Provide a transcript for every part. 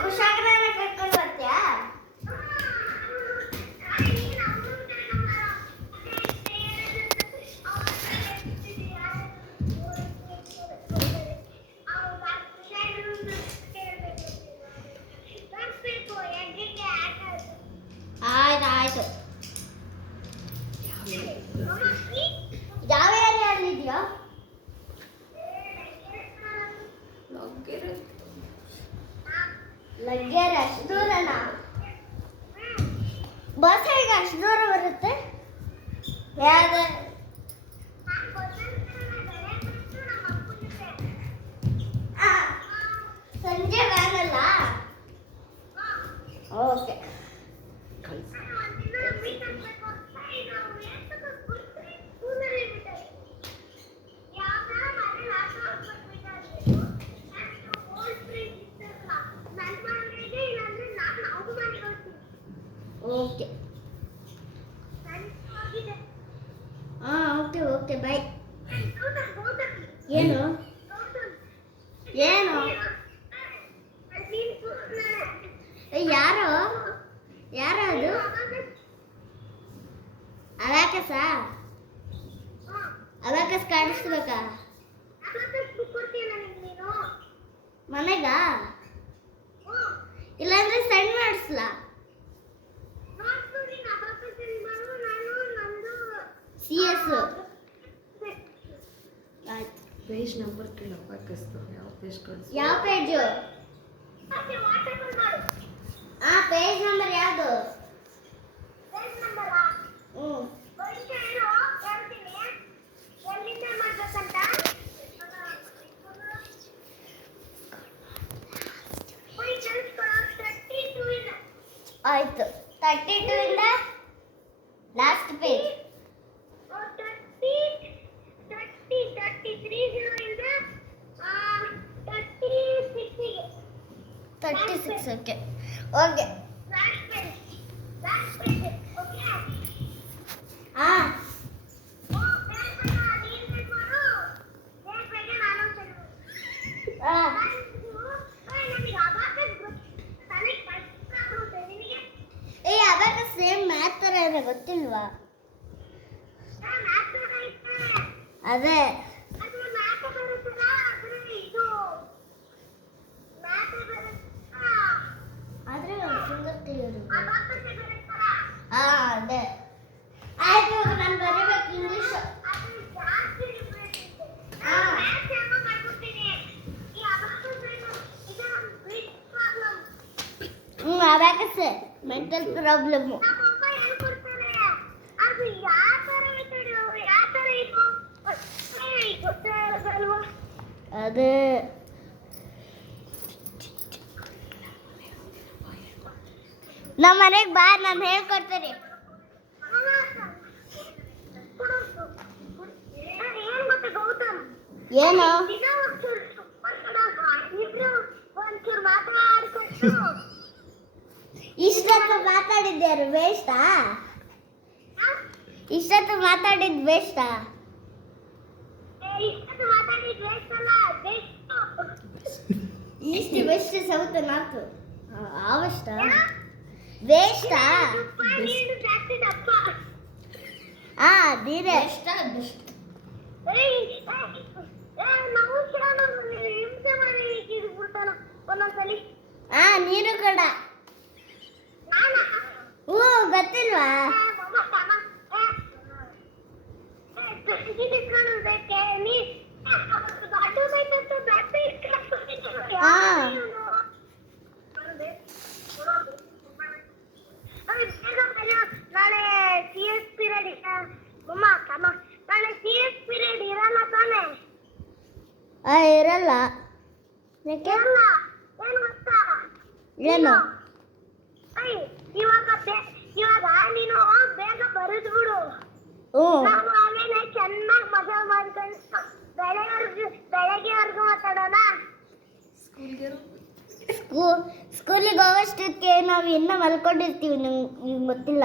ಕುಶಾಗ್ರನ ಕರ್ಕೊಂಡು ಬರ್ತೀಯಾ ಆಯ್ತು ಆಯ್ತು ಬಸ್ ಹೇಗೆ ಅಷ್ಟು ದೂರ ಬರುತ್ತೆ. ಯಾವ್ದು? ಓಕೆ ಬಾಯ್ ಏನು ಏನು ಯಾರು? ಯಾರು ಅದು? ಅವಾಕಸ? ಅವಾಕಸ್ ಕಾಣಿಸ್ಬೇಕಾ? ಮನೆಗ? ಇಲ್ಲಾಂದ್ರೆ ಸಣ್ಣ ಮಾಡಿಸ್ಲಾ? ಸಿ ಎಸ್ ಪೇಜ್ ನಂಬರ್ ಕೇಳಪ್ಪ ಕಸ್ತು ಯಾವ ಪೇಜ್ ಕಳಿಸ್ ಯಾವ ಪೇಜು ಆ ಪೇಜ್ ನಂಬರ್ ಯಾವುದು ಹ್ಞೂ ಆಯ್ತು ತರ್ಟಿ ಟೂ ಇಂದ last page thirty six okay okay ಹಾಂ ಹಾಂ ಏ ಅವಾಗ ಸೇಮ್ ಮ್ಯಾಥ್ ಥರ ಇದೆ ಗೊತ್ತಿಲ್ವಾ ಅದೇ ಆದ್ರೆ ಫಿಂಗರ್ ಕ್ಲಿಯರ್ ಹಾ ಅದೇ ಆಯ್ತು ಇವಾಗ ನಾನು ಬರೀಬೇಕು ಇಂಗ್ಲಿಷ್ ಹ್ಞೂ ಅವಾಗ ಮೆಂಟಲ್ ಪ್ರಾಬ್ಲಮ್ಮು ಅದೇ ನಮ್ಮ ಮನೆಗೆ ಬಾ, ನಾನು ಹೇಳ್ಕೊಡ್ತೀನಿ. ಏನು? ಇಷ್ಟೊತ್ತು ಮಾತಾಡಿದ್ಯಾರು, ವೇಸ್ಟಾ? ಇಷ್ಟೊತ್ತು ಮಾತಾಡಿದ್ ವೇಸ್ಟಾ? ಇಷ್ಟೊತ್ತು ಬೆಸ್ಟ್ ಸೌತ್ ನಾರ್ತ್. ಅವಷ್ಟ ವೇಸ್ಟಾ ಆ? ನೀನು ಆ ನೀರು ಕಡ. ಅಮ್ಮ ತಮ್ಮ ನಾಳೆ ಸಿ ಎಸ್ ಪೀರಿಯಡ್ ಇರಲ್ಲ ತಾನೆ. ಆ ಇರಲ್ಲ. ಯಾಕೆ? ಇರಲ್ಲ. ಏನು ಗೊತ್ತಾ? ಏನು? ಅಯ್ಯ ಇವಾಗ ಬೇ- ಇವಾಗ ನೀನು ಬೇಗ ಬರೆದು ಬಿಡು. ನಾವು ಆಮೇಲೆ ಚೆನ್ನಾಗಿ ಮಜಾ ಮಾಡ್ಕೊಂಡು ಬೆಳಗ್ವರೆಗೂ ಬೆಳಗ್ಗೆವರೆಗೂ ಮಾತಾಡೋಣ? ಸ್ಕೂ ಸ್ಕೂಲಿಗೆ ಹೋಗೋಷ್ಟಕ್ಕೆ ನಾವು ಇನ್ನೂ ಮಲ್ಕೊಂಡಿರ್ತೀವಿ ನಂಗೆ ಗೊತ್ತಿಲ್ಲ.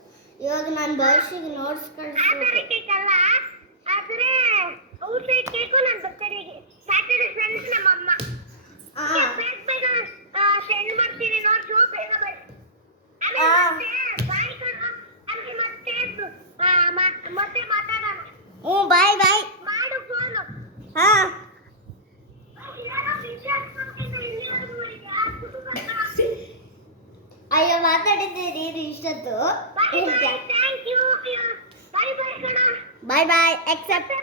ಇವಾಗ ನಾನು ಭವಿಷ್ಯಕ್ಕೆ ನೋಟ್ಸ್ ಕಳಿಸ್ಬೇಕಲ್ಲ ಆದ್ರೆ ಔಟ್ ಸೈಡ್ ಕೇಕು ನನ್ನ ಬರ್ತಡೆಗೆ ಸ್ಯಾಟರ್ಡೆ ಫ್ರೆಂಡ್ಸ್ ನಮ್ಮ ಅಮ್ಮ. ಬೇಗ ಬೇಗ ಸೆಂಡ್ ಮಾಡ್ತೀನಿ ನೋಟ್ಸು ಬೇಗ ಬೇಗ ಮತ್ತೆ ಮಾತಾಡೋಣ. ಹ್ಞೂ ಬಾಯ್ ಬಾಯ್. ಮಾಡು ಫೋನು ಹಾ ಮಾತಾಡಿದ್ದೀರಿ ಇಷ್ಟೊತ್ತು? ಬಾಯ್ ಬಾಯ್ ಎಕ್ಸೆಪ್ಟ್